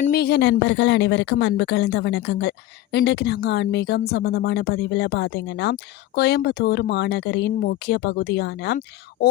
ஆன்மீக நண்பர்கள் அனைவருக்கும் அன்பு கலந்த வணக்கங்கள். இன்றைக்கு நாங்கள் ஆன்மீகம் சம்பந்தமான பதிவில் பார்த்தீங்கன்னா, கோயம்புத்தூர் மாநகரின் முக்கிய பகுதியான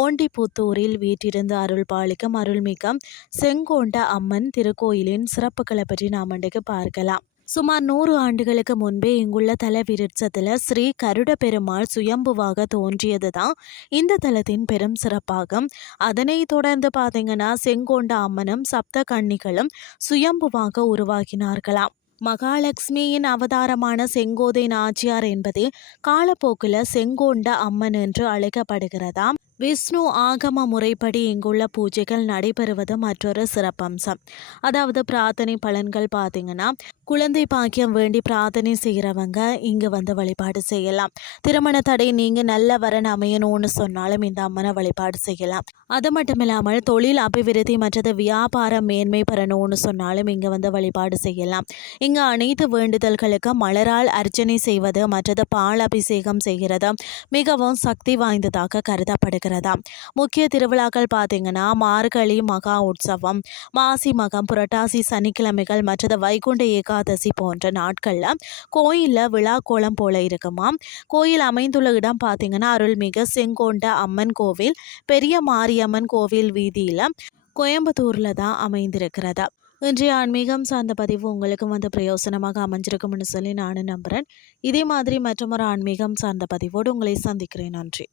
ஓண்டிப்புத்தூரில் வீற்றிருந்து அருள் பாலிக்கும் அருள்மிக்க செங்கோண்ட அம்மன் திருக்கோயிலின் சிறப்புகளை பற்றி நாம் இன்றைக்கு பார்க்கலாம். சுமார் 100 ஆண்டுகளுக்கு முன்பே இங்குள்ள தல விருட்சத்தில் ஸ்ரீ கருட பெருமாள் சுயம்புவாக தோன்றியது தான் இந்த தலத்தின் பெரும் சிறப்பாகும். அதனைத் தொடர்ந்து பார்த்தீங்கன்னா, செங்கோண்ட அம்மனும் சப்த கன்னிகளும் சுயம்புவாக உருவாகினார்களாம். மகாலட்சுமியின் அவதாரமான செங்கோதை நாச்சியார் என்பதே காலப்போக்கில் செங்கோண்ட அம்மன் என்று அழைக்கப்படுகிறதாம். விஷ்ணு ஆகம முறைப்படி இங்குள்ள பூஜைகள் நடைபெறுவது மற்றொரு சிறப்பம்சம். அதாவது பிரார்த்தனை பலன்கள் பார்த்தீங்கன்னா, குழந்தை பாக்கியம் வேண்டி பிரார்த்தனை செய்கிறவங்க இங்கே வந்து வழிபாடு செய்யலாம். திருமண தடை நீங்க நல்ல வரன் அமையணும்னு சொன்னாலும் இந்த அம்மனை வழிபாடு செய்யலாம். அது மட்டும் இல்லாமல் தொழில் அபிவிருத்தி மற்றது வியாபாரம் மேன்மை பெறணும்னு சொன்னாலும் இங்கே வந்து வழிபாடு செய்யலாம். இங்கு அனைத்து வேண்டுதல்களுக்கும் மலரால் அர்ச்சனை செய்வது மற்றது பால் அபிஷேகம் செய்கிறது மிகவும் சக்தி வாய்ந்ததாக கருதப்படுகிறது. முக்கிய திருவிழாக்கள் பார்த்தீங்கன்னா, மார்கழி மகா உற்சவம், மாசி மகம், புரட்டாசி சனிக்கிழமைகள் மற்றது வைகுண்ட ஏகாதசி போன்ற நாட்கள்ல கோயில்ல விழா கோலம் போல இருக்குமாம். கோயில் அமைந்துள்ள இடம் பார்த்தீங்கன்னா, அருள்மிகு செங்கோண்ட அம்மன் கோவில் பெரிய மாரியம்மன் கோவில் வீதியில கோயம்புத்தூர்ல தான் அமைந்திருக்கிறது. இன்றைய ஆன்மீகம் சார்ந்த பதிவு உங்களுக்கு வந்து பிரயோசனமாக அமைஞ்சிருக்கும்னு சொல்லி நானும் நம்புகிறேன். இதே மாதிரி மற்றொரு ஆன்மீகம் சார்ந்த பதிவோடு உங்களை சந்திக்கிறேன். நன்றி.